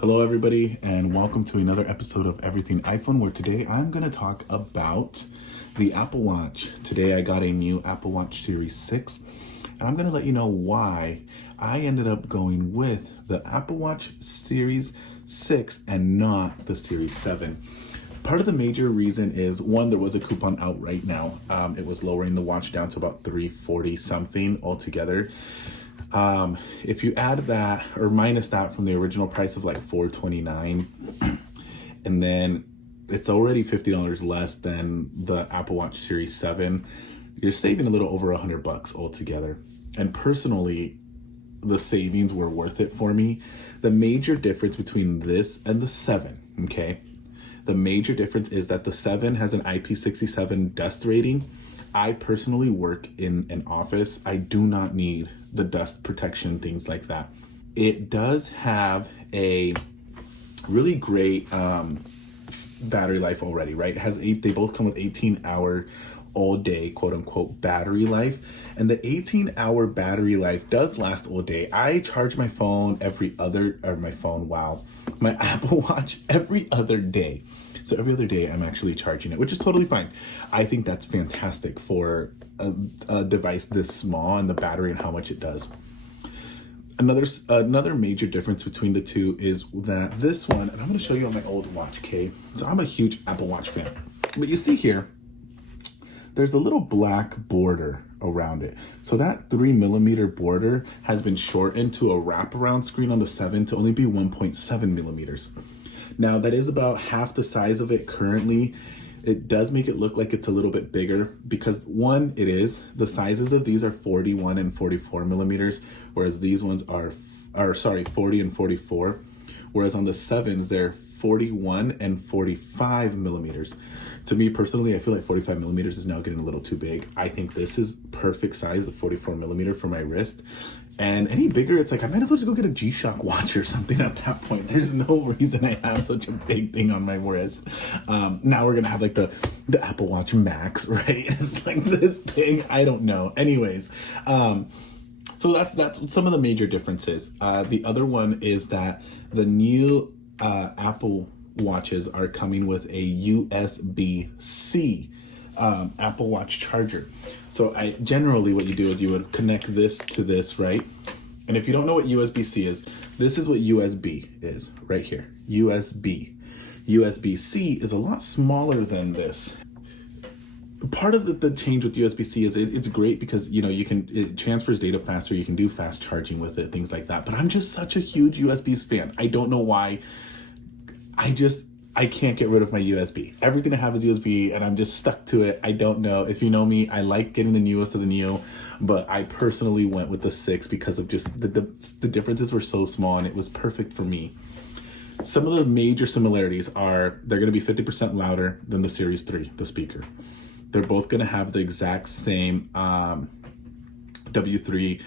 Hello everybody and welcome to another episode of Everything iPhone, where today I'm going to talk about the Apple Watch. Today I got a new Apple Watch Series 6 and I'm going to let you know why I ended up going with the Apple Watch Series 6 and not the Series 7. Part of the major reason is, one, there was a coupon out right now. It was lowering the watch down to about $340 something altogether. If you add that or minus that from the original price of like $429, and then it's already $50 less than the Apple Watch Series 7, you're saving a little over $100 altogether. And personally, the savings were worth it for me. The major difference between this and the 7, okay? The major difference is that the 7 has an IP67 dust rating. I personally work in an office. I do not need the dust protection, things like that. It does have a really great battery life already, right? They both come with 18-hour all day, quote unquote, battery life. And the 18-hour battery life does last all day. I charge my my Apple Watch every other day. So every other day I'm actually charging it, which is totally fine. I think that's fantastic for a device this small and the battery and how much it does. Another major difference between the two is that this one, and I'm going to show you on my old watch, okay? So I'm a huge Apple Watch fan. But you see here, there's a little black border around it. So that 3mm border has been shortened to a wraparound screen on the 7 to only be 1.7 millimeters. Now that is about half the size of it currently. It does make it look like it's a little bit bigger because, one, the sizes of these are 41 and 44 millimeters, whereas these ones are 40 and 44. Whereas on the 7s, they're 41 and 45 millimeters. To me personally, I feel like 45 millimeters is now getting a little too big. I think this is perfect size, the 44 millimeter for my wrist. And any bigger, it's like I might as well just go get a G-Shock watch or something at that point. There's no reason I have such a big thing on my wrist. Now we're gonna have like the Apple Watch Max, right? It's like this big. I don't know. Anyways, so that's some of the major differences. The other one is that the new Apple Watches are coming with a USB-C Apple Watch charger. So what you do is you would connect this to this, right? And if you don't know what USB-C is, this is what USB is right here. USB. USB-C is a lot smaller than this. Part of the change with USB-C is it's great because, it transfers data faster. You can do fast charging with it, things like that. But I'm just such a huge USB fan. I don't know why. I can't get rid of my USB. Everything I have is USB and I'm just stuck to it. I don't know. If you know me, I like getting the newest of the new, but I personally went with the 6 because of just the differences were so small and it was perfect for me. Some of the major similarities are they're going to be 50% louder than the Series 3, the speaker. They're both going to have the exact same W3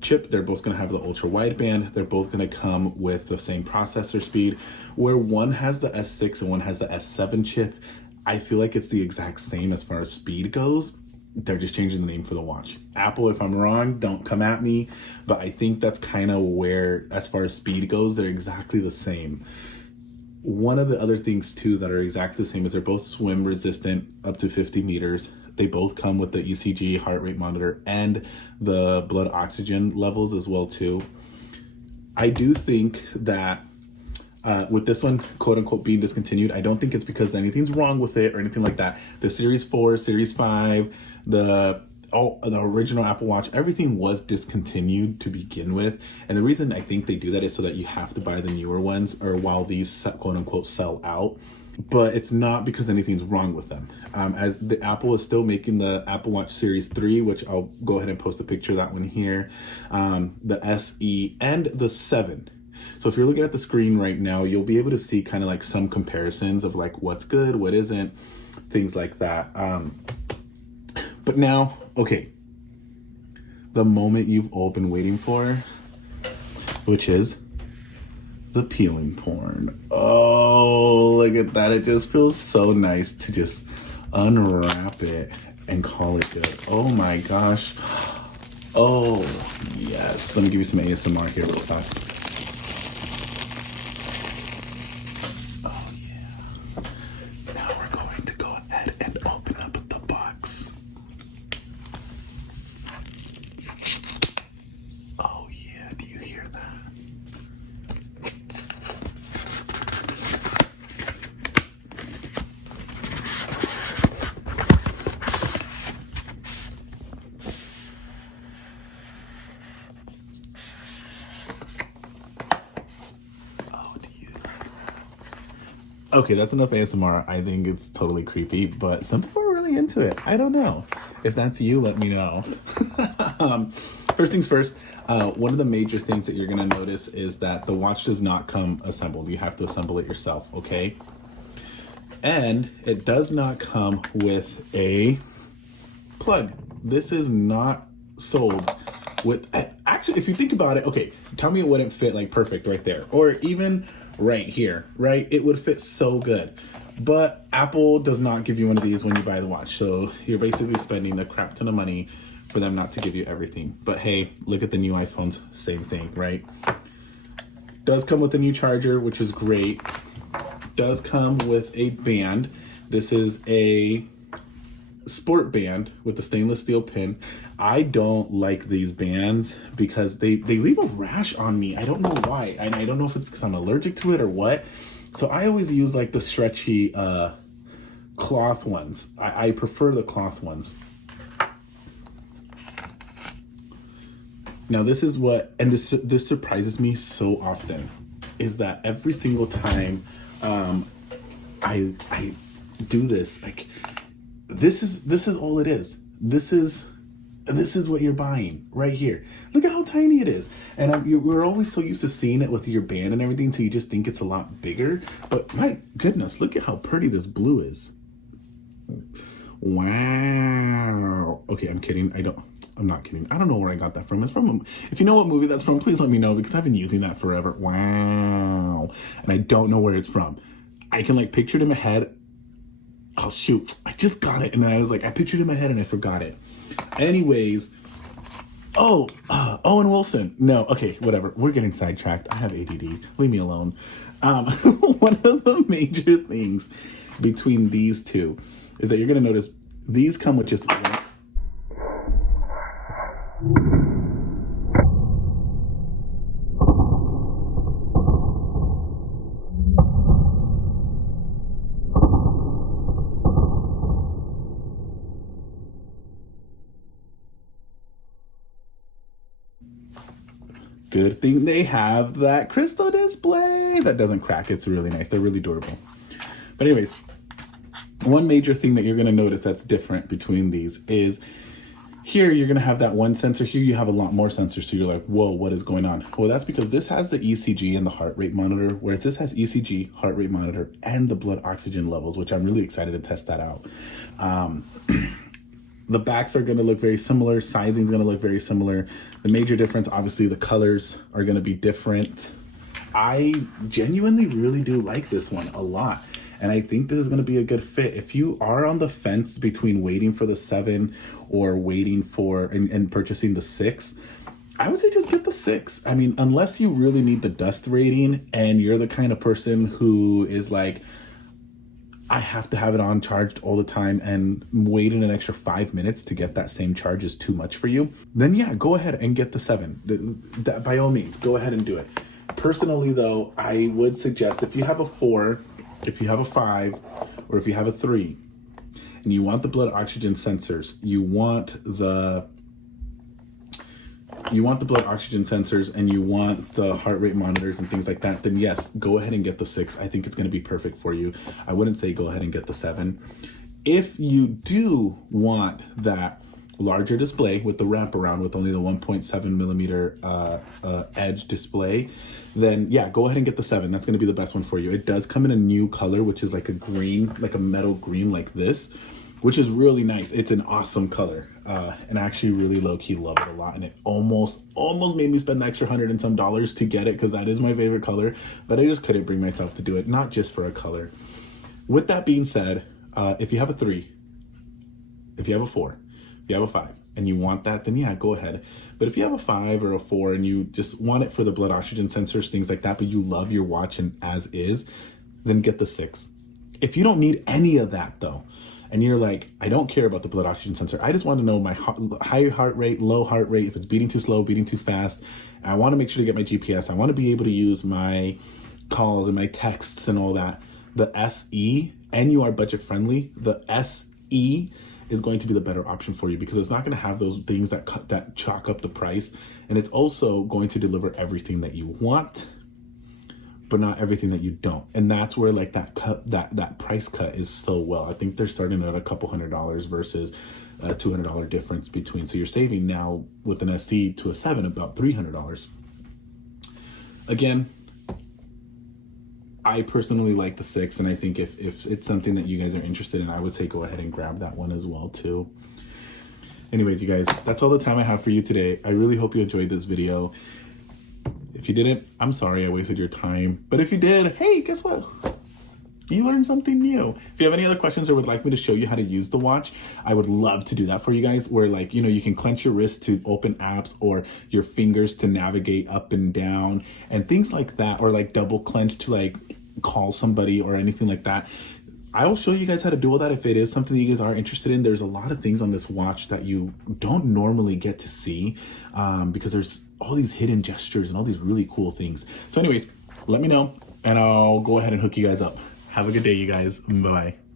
chip. They're both going to have the ultra wideband. They're both going to come with the same processor speed. Where one has the S6 and one has the S7 chip, I feel like it's the exact same as far as speed goes. They're just changing the name for the watch. Apple, if I'm wrong, don't come at me, but I think that's kind of where, as far as speed goes, they're exactly the same. One of the other things too that are exactly the same is they're both swim resistant up to 50 meters. They both come with the ECG heart rate monitor and the blood oxygen levels as well too. I do think that with this one, quote unquote, being discontinued, I don't think it's because anything's wrong with it or anything like that. The Series 4, Series 5, the original Apple Watch, everything was discontinued to begin with. And the reason I think they do that is so that you have to buy the newer ones or while these quote unquote sell out. But it's not because anything's wrong with them. As the Apple is still making the Apple Watch Series 3, which I'll go ahead and post a picture of that one here, the SE and the 7. So if you're looking at the screen right now, you'll be able to see kind of like some comparisons of like what's good, what isn't, things like that. But now, okay, the moment you've all been waiting for, which is the peeling porn. Oh, look at that. It just feels so nice to just unwrap it and call it good. Oh my gosh. Oh, yes. Let me give you some ASMR here real fast. Okay, that's enough ASMR. I think it's totally creepy, but some people are really into it. I don't know. If that's you, let me know. First things first, one of the major things that you're going to notice is that the watch does not come assembled. You have to assemble it yourself, okay? And it does not come with a plug. This is not sold with, actually, if you think about it, okay, tell me it wouldn't fit like perfect right there, or even right here, right? It would fit so good. But Apple does not give you one of these when you buy the watch. So you're basically spending a crap ton of money for them not to give you everything. But hey, look at the new iPhones, same thing, right? Does come with a new charger, which is great. Does come with a band. This is a sport band with the stainless steel pin. I don't like these bands because they leave a rash on me. I don't know why. And I don't know if it's because I'm allergic to it or what. So I always use like the stretchy cloth ones. I prefer the cloth ones. Now this is what, and this surprises me so often, is that every single time I do this, like this is all it is. This is what you're buying right here. Look at how tiny it is. And we're always so used to seeing it with your band and everything, so you just think it's a lot bigger. But my goodness, look at how pretty this blue is. Wow. Okay, I'm kidding. I'm not kidding. I don't know where I got that from. It's from, if you know what movie that's from, please let me know, because I've been using that forever. Wow. And I don't know where it's from. I can like picture it in my head. Oh shoot, I just got it. And then I was like, I pictured it in my head and I forgot it. Anyways, Owen Wilson. No, okay, whatever. We're getting sidetracked. I have ADD. Leave me alone. One of the major things between these two is that you're going to notice these come with just one. Good thing they have that crystal display that doesn't crack. It's really nice. They're really durable. But anyways, one major thing that you're going to notice that's different between these is here you're going to have that one sensor. Here you have a lot more sensors. So you're like, whoa, what is going on? Well, that's because this has the ECG and the heart rate monitor, whereas this has ECG, heart rate monitor, and the blood oxygen levels, which I'm really excited to test that out. The backs are going to look very similar. Sizing is going to look very similar. The major difference, obviously, the colors are going to be different. I genuinely really do like this one a lot. And I think this is going to be a good fit. If you are on the fence between waiting for the 7 or waiting for and purchasing the 6, I would say just get the 6. I mean, unless you really need the dust rating and you're the kind of person who is like, I have to have it on charged all the time, and waiting an extra 5 minutes to get that same charge is too much for you, then yeah, go ahead and get the 7. By all means, go ahead and do it. Personally though, I would suggest if you have a 4, if you have a 5, or if you have a 3, and you want the blood oxygen sensors, you want the blood oxygen sensors, and you want the heart rate monitors and things like that, then yes, go ahead and get the 6. I think it's going to be perfect for you. I wouldn't say go ahead and get the 7. If you do want that larger display with the wraparound with only the 1.7 millimeter edge display, then yeah, go ahead and get the 7. That's going to be the best one for you. It does come in a new color, which is like a green, like a metal green like this, which is really nice. It's an awesome color. And I actually really low-key love it a lot. And it almost made me spend the extra $100 and some to get it, because that is my favorite color. But I just couldn't bring myself to do it, not just for a color. With that being said, if you have a 3, if you have a 4, if you have a 5, and you want that, then yeah, go ahead. But if you have a 5 or a 4 and you just want it for the blood oxygen sensors, things like that, but you love your watch and as is, then get the 6. If you don't need any of that though, and you're like, I don't care about the blood oxygen sensor, I just want to know my high heart rate, low heart rate, if it's beating too slow, beating too fast, I want to make sure to get my GPS, I want to be able to use my calls and my texts and all that, the SE, and you are budget friendly, the SE is going to be the better option for you, because it's not going to have those things that chalk up the price, and it's also going to deliver everything that you want, but not everything that you don't. And that's where like that price cut is so well. I think they're starting at a couple $100 versus a $200 difference between. So you're saving now with an SE to a 7 about $300. Again, I personally like the 6, and I think if it's something that you guys are interested in, I would say go ahead and grab that one as well too. Anyways, you guys, that's all the time I have for you today. I really hope you enjoyed this video. If you didn't, I'm sorry I wasted your time. But if you did, hey, guess what? You learned something new. If you have any other questions or would like me to show you how to use the watch, I would love to do that for you guys, where like, you know, you can clench your wrist to open apps or your fingers to navigate up and down and things like that, or like double clench to like call somebody or anything like that. I will show you guys how to do all that if it is something that you guys are interested in. There's a lot of things on this watch that you don't normally get to see because there's all these hidden gestures and all these really cool things. So anyways, let me know and I'll go ahead and hook you guys up. Have a good day, you guys. Bye-bye.